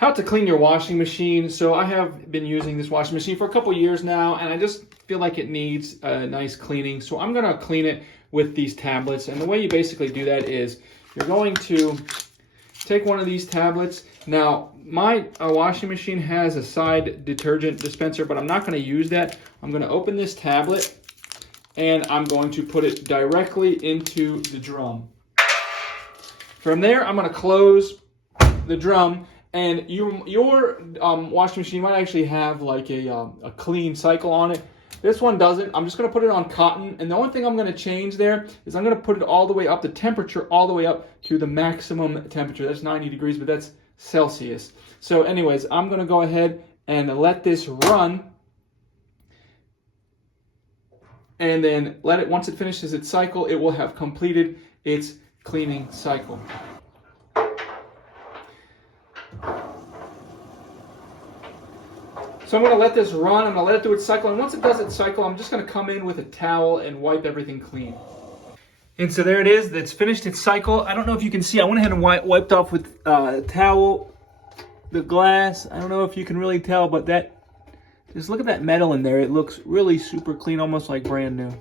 How to clean your washing machine. So I have been using this washing machine for a couple years now, and I just feel like it needs a nice cleaning. So I'm gonna clean it with these tablets. And the way you basically do that is you're going to take one of these tablets. Now, my washing machine has a side detergent dispenser, but I'm not gonna use that. I'm gonna open this tablet and I'm going to put it directly into the drum. From there, I'm gonna close the drum. And your washing machine might actually have like a clean cycle on it. This one doesn't. I'm just going to put it on cotton. And the only thing I'm going to change there is I'm going to put it all the way up, the temperature all the way up to the maximum temperature. That's 90 degrees, but that's Celsius. So anyways, I'm going to go ahead and let this run. And then let it, once it finishes its cycle, it will have completed its cleaning cycle. So I'm going to let this run, I'm going to let it do its cycle, and once it does its cycle, I'm just going to come in with a towel and wipe everything clean. And so there it is, it's finished its cycle. I don't know if you can see, I went ahead and wiped off with a towel, the glass. I don't know if you can really tell, but just look at that metal in there. It looks really super clean, almost like brand new.